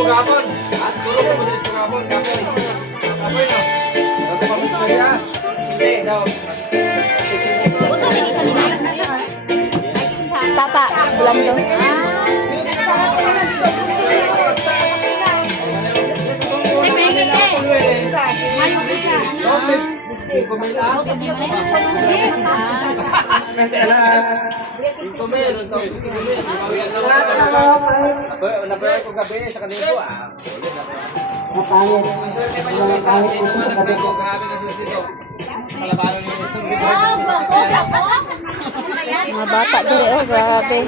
mo gapon. At tulog mo sa gapon. Gapon na. Ito pa mo kaya. Hindi daw. Tata, Blando. Mga bata dito, oh, grabe.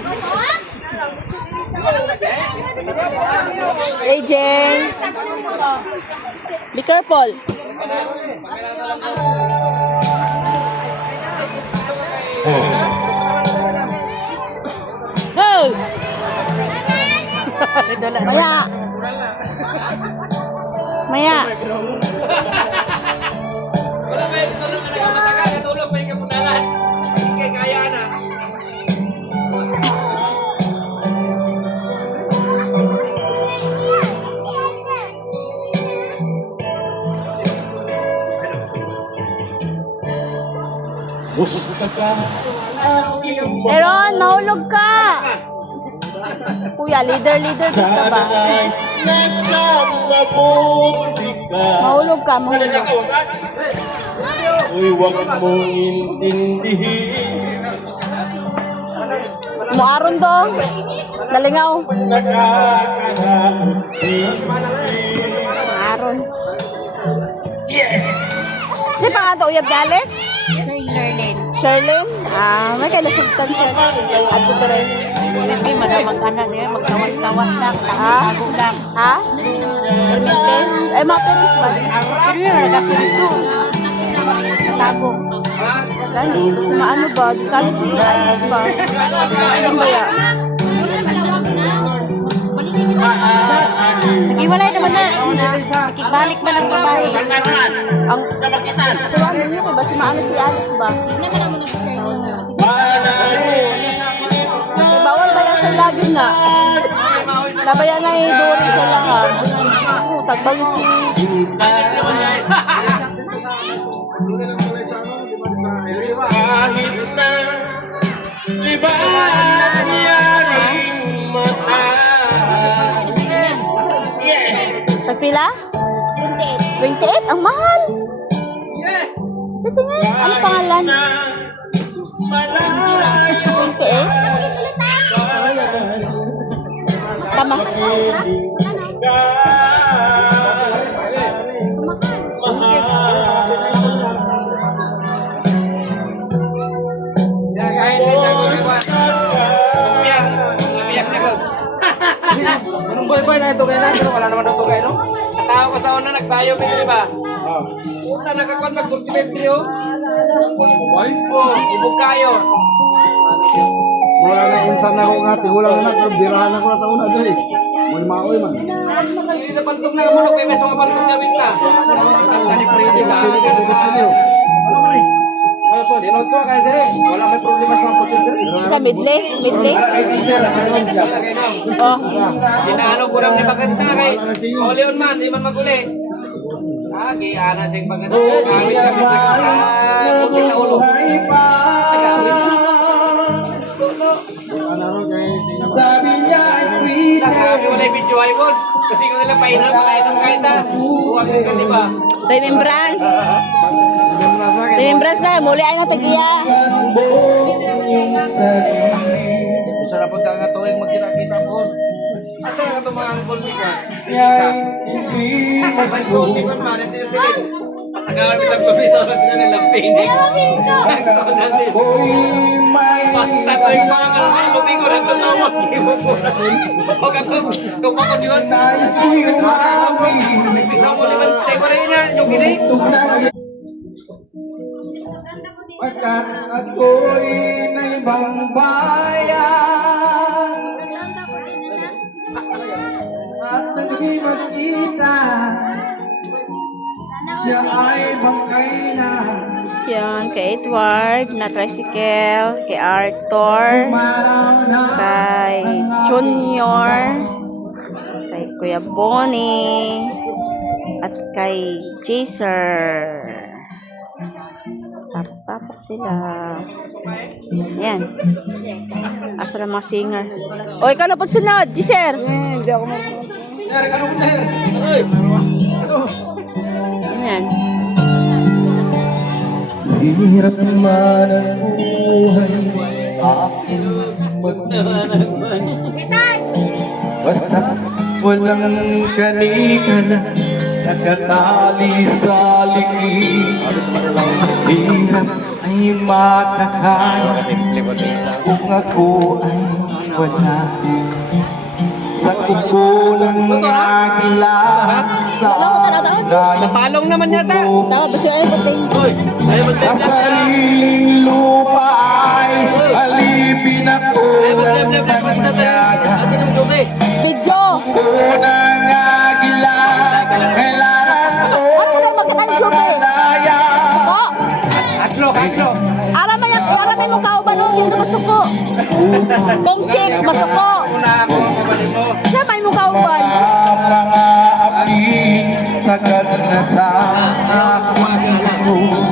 AJ, be careful. Hey! Maya! Maya! Tulog pa yung kapunalan. Hindi kaya na. Aaron, mahulog ka! Kuya, leader dito ka ba? Mahulog ka, mahulog. Uy, wag mong intindihin. Muaron to. Dalingaw. Muaron. Si pangato uyab ni Alex? Sherlyn. Sherlyn? Ah, may kaya nasugtan siya. At ito rin. Hindi man na mag-anak niya, magkawat-kawat lang, tago lang. Ha? Permites? Eh, mga parents ba? Pero yun, nagkakulito. Tago. Gani, kasi maano ba? Kali si Alex ba? Ano ba yan? Nag-iwalay naman na. Nakibalik na ng babae. Ang gusto namin niyo ba si maano si Alex ba? Bawal ba yan sa lagi na? Nabayan na Dory sa lahat. Tagbalik si... Kahit na iba niyaring mata. Tagpila? 28. 28? Ang mahal! Sa tingin, ano pangalan? 28? Tama. Anong boy na ito kaya na? Pero wala naman ito kaya, no? Tao ka sa una, nagtayo, di ba? Una, nakakuan mag-45 niyo. Ibog kayo. Wala na insan na ako nga, tigulang na, pero birahan ako na sa una dali. May maoy man. Hindi na pantog na mo, may mga pantog na winta. Tani pretty ka. Sili ka bukod sili. Ano man eh? Ano po, dinod ko kaya dire. Wala may problema sa mga pusil dire. Sa midley? Midley? Oh. Ginaano ko ram ni bakit na kay Oleon man, di man maguli. Ana sing pagkat kami na puti na ulo. Tagawin. Sabi niya ay Sabi wala video ay bod. Kasi kung nila painom kahit na. Huwag ka di ba? Remembrance. Remembrance na. Muli ay natagiya. Kung sarap po ka nga tuwing magkita-kita po. Asa ka itong mga angkol ni ka? Isa. Mansol ni man man. Ito yung silid. Pasagawan kita ko sa ulat nga nilapinig. Basta ko yung mga kalapapin ko. Ito na mas gibo ko. Huwag ako. Kapag ko yun. Nagpisa mo naman. Tayo ko rin na. Yung gini. pagkat ako'y na ibang bayan at naghiwag kita, siya ay bangkay na. Yan, kay Edward na tricycle, kay Arthur, kay Junior, kay Kuya Bonnie, at kay Jaser. Tapok sila. Yan. Asa na mga singer. O, ikaw na po sunod, Jaser. Yan. Hirap naman ang buhay aking magmamahal. Basta walang kanikana nakatali sa ligid. Hirap ay makakaya kung ako ay wala. Sa kuko ng aking lahat Napalong naman yata. Tama ba siya ay puting? sa sariling lupa ay alipin ako ng panyaga. Video! Unang agila, kailangan ko Ano mo na bakit ang jobe? malaya. Suko! Katlo. Aramay mo kao ba no? Dito masuko. Kung chicks, masuko. Una ako, kabali mo. Siya may mukha uban. Mga api, sagat na sa ako.